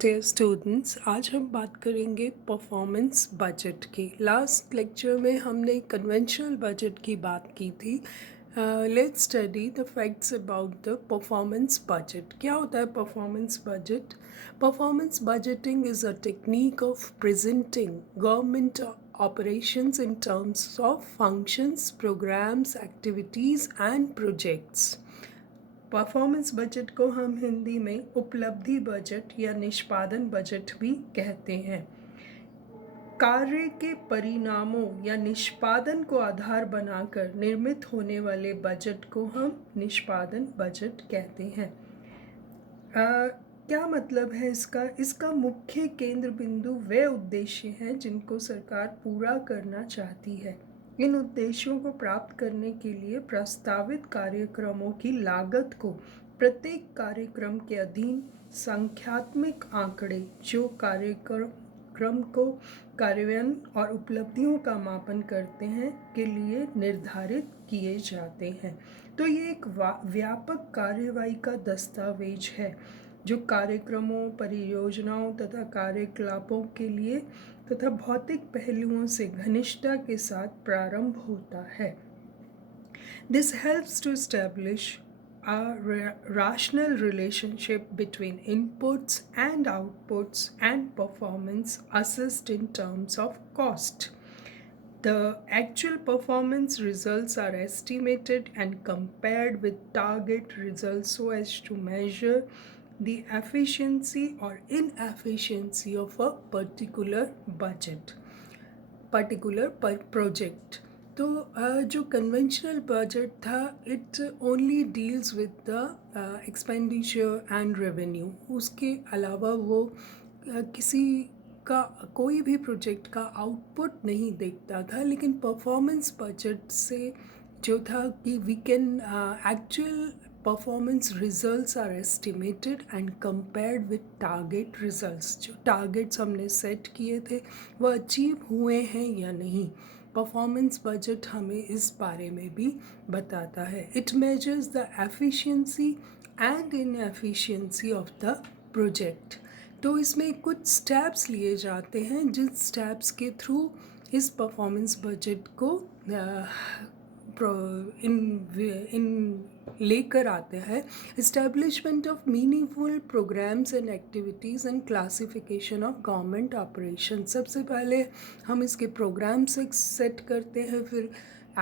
Dear students, आज हम बात करेंगे परफॉर्मेंस बजट की। लास्ट लेक्चर में हमने कन्वेंशनल बजट की बात की थी। Let's study the facts about the performance budget. क्या होता है performance budget? Performance budgeting is a technique of presenting government operations in terms of functions, programs, activities and projects. Performance budget को हम हिंदी में उपलब्धि बजट या निष्पादन बजट भी कहते हैं। कार्य के परिणामों या निष्पादन को आधार बनाकर निर्मित होने वाले बजट को हम निष्पादन बजट कहते हैं। क्या मतलब है इसका मुख्य केंद्र बिंदु वे उद्देश्य हैं जिनको सरकार पूरा करना चाहती है। इन उद्देश्यों को प्राप्त करने के लिए प्रस्तावित कार्यक्रमों की लागत को प्रत्येक कार्यक्रम के अधीन संख्यात्मक आंकड़े जो कार्यक्रम को कार्यान्वयन और उपलब्धियों का मापन करते हैं के लिए निर्धारित किए जाते हैं। तो ये एक व्यापक कार्यवाही का दस्तावेज है जो कार्यक्रमों, परियोजनाओं तथा कार्यकलापों के लिए तथा भौतिक पहलुओं से घनिष्ठता के साथ प्रारंभ होता है। This helps to establish a rational relationship between inputs and outputs and performance assessed in terms of cost. The actual performance results are estimated and compared with target results so as to measure the efficiency or inefficiency of a particular project. तो जो conventional budget था it only deals with the expenditure and revenue. उसके अलावा वो किसी का कोई भी प्रोजेक्ट का आउटपुट नहीं देखता था। लेकिन परफॉर्मेंस बजट से जो था कि we can actual performance results are estimated and compared with target results. जो टारगेट्स हमने सेट किए थे वो अचीव हुए हैं या नहीं। परफॉर्मेंस बजट हमें इस बारे में भी बताता है। It measures the efficiency and inefficiency of the project. तो इसमें कुछ स्टेप्स लिए जाते हैं जिन स्टेप्स के थ्रू इस परफॉर्मेंस बजट को इन लेकर आते हैं। Establishment of meaningful programs and activities and classification of government operation. सबसे पहले हम इसके प्रोग्राम्स सेट करते हैं, फिर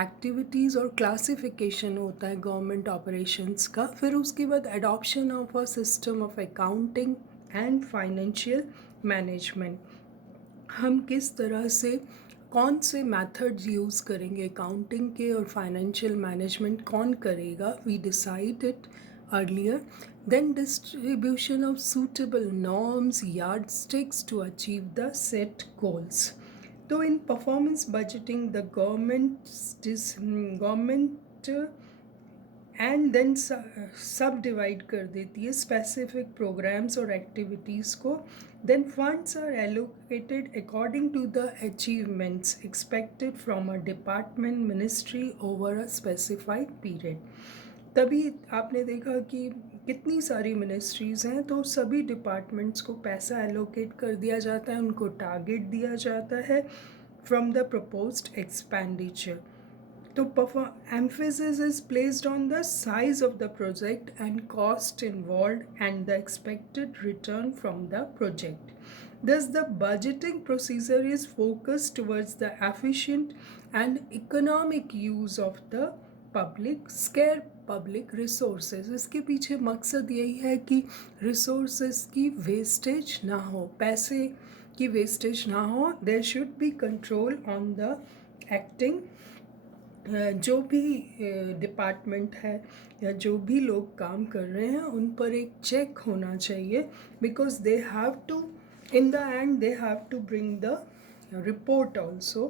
एक्टिविटीज़ और क्लासिफिकेशन होता है गवर्नमेंट ऑपरेशंस का। फिर उसके बाद adoption of a system of accounting and financial management. हम किस तरह से कौन से मेथड्स यूज़ करेंगे अकाउंटिंग के और फाइनेंशियल मैनेजमेंट कौन करेगा, we decide it earlier. Then distribution of suitable norms, yardsticks to achieve the set goals. तो in performance budgeting the government and then subdivide कर देती है स्पेसिफिक प्रोग्राम्स और एक्टिविटीज़ को। Then funds are allocated according to the achievements expected from a department ministry over a specified period. तभी आपने देखा कि कितनी सारी मिनिस्ट्रीज़ हैं, तो सभी डिपार्टमेंट्स को पैसा एलोकेट कर दिया जाता है, उनको टारगेट दिया जाता है फ्रॉम द प्रपोज्ड एक्सपेंडिचर। तो emphasis is placed on the size of the project and cost involved and the expected return from the project. Thus, the budgeting procedure is focused towards the efficient and economic use of the scarce public resources. इसके पीछे मकसद यही है कि resources की wastage ना हो, पैसे की wastage ना हो। There should be control on the acting जो भी डिपार्टमेंट है या जो भी लोग काम कर रहे हैं उन पर एक चेक होना चाहिए, because they have to in the end they have to bring the report also.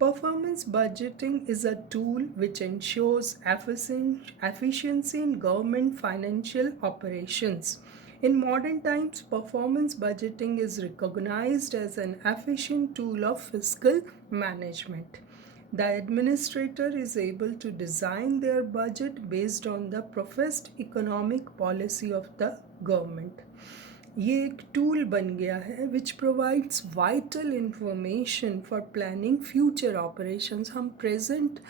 Performance budgeting is a tool which ensures efficiency in government financial operations. In modern times, performance budgeting is recognized as an efficient tool of fiscal management. The administrator is able to design their budget based on the professed economic policy of the government. ये एक tool बन गया है which provides vital information for planning future operations. हम present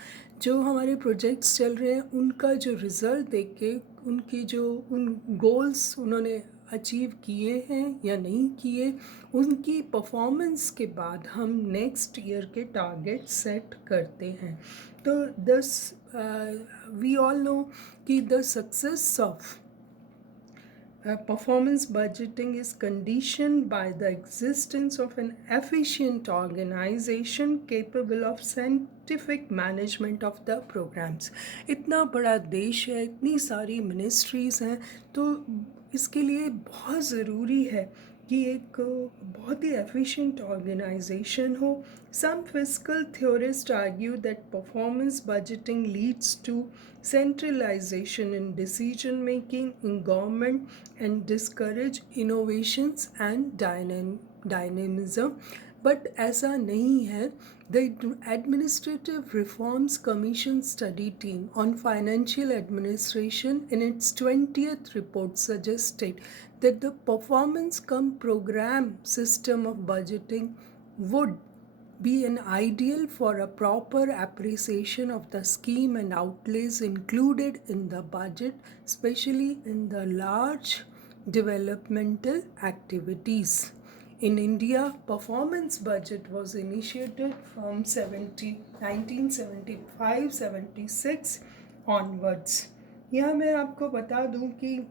जो हमारे projects चल रहे हैं उनका जो रिज़ल्ट देख के उनकी जो उन गोल्स उन्होंने अचीव किए हैं या नहीं किए, उनकी परफॉर्मेंस के बाद हम नेक्स्ट ईयर के टारगेट सेट करते हैं। तो दस वी ऑल नो कि the success of performance budgeting is conditioned by the existence of an efficient organization capable of scientific management of the programs। इतना बड़ा देश है, इतनी सारी मिनिस्ट्रीज़ हैं, तो इसके लिए बहुत ज़रूरी है कि एक बहुत ही एफिशिएंट ऑर्गेनाइजेशन हो। Some fiscal theorists argue that performance budgeting leads to centralization in decision making in government and discourage innovations and dynamism, but ऐसा नहीं है। The Administrative Reforms Commission study team on financial administration in its 20th report suggested that the performance cum program system of budgeting would be an ideal for a proper appreciation of the scheme and outlays included in the budget, especially in the large developmental activities. In India, performance budget was initiated from 1975-76 onwards। यहाँ मैं आपको बता दूं कि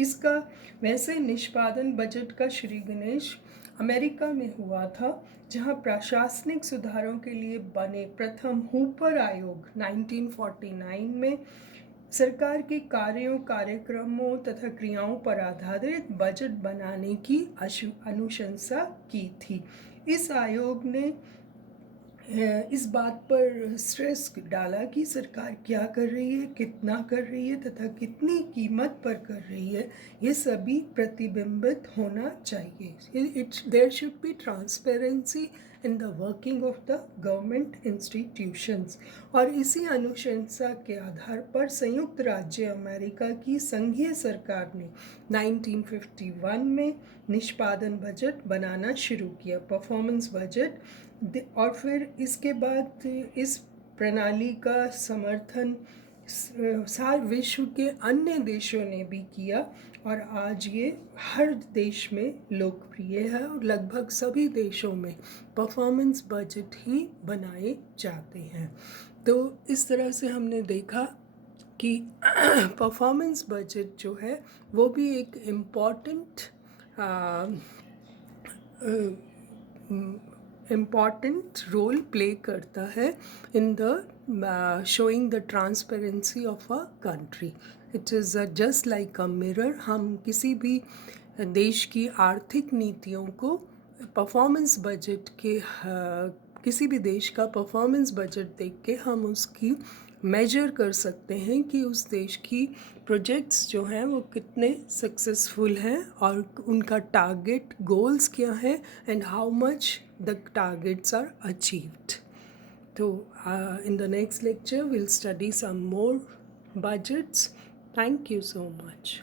इसका वैसे निष्पादन budget का श्री गणेश अमेरिका में हुआ था, जहां प्रशासनिक सुधारों के लिए बने प्रथम हूपर आयोग 1949 में सरकार के कार्यों, कार्यक्रमों तथा क्रियाओं पर आधारित बजट बनाने की अनुशंसा की थी। इस आयोग ने इस बात पर स्ट्रेस डाला कि सरकार क्या कर रही है, कितना कर रही है तथा कितनी कीमत पर कर रही है, ये सभी प्रतिबिंबित होना चाहिए। There should be transparency in the working of the government institutions. और इसी अनुशंसा के आधार पर संयुक्त राज्य अमेरिका की संघीय सरकार ने 1951 में निष्पादन बजट बनाना शुरू किया, परफॉर्मेंस बजट। और फिर इसके बाद इस प्रणाली का समर्थन सारे विश्व के अन्य देशों ने भी किया और आज ये हर देश में लोकप्रिय है और लगभग सभी देशों में परफॉर्मेंस बजट ही बनाए जाते हैं। तो इस तरह से हमने देखा कि परफॉर्मेंस बजट जो है वो भी एक इम्पॉर्टेंट रोल प्ले करता है in the showing the transparency of a country. It is just like a mirror. हम किसी भी देश की आर्थिक नीतियों को परफॉर्मेंस बजट के किसी भी देश का परफॉर्मेंस बजट देख के हम उसकी मेजर कर सकते हैं कि उस देश की प्रोजेक्ट्स जो हैं वो कितने सक्सेसफुल हैं और उनका टारगेट गोल्स क्या हैं and how much the targets are achieved. तो in the next lecture we'll study some more budgets. Thank you so much.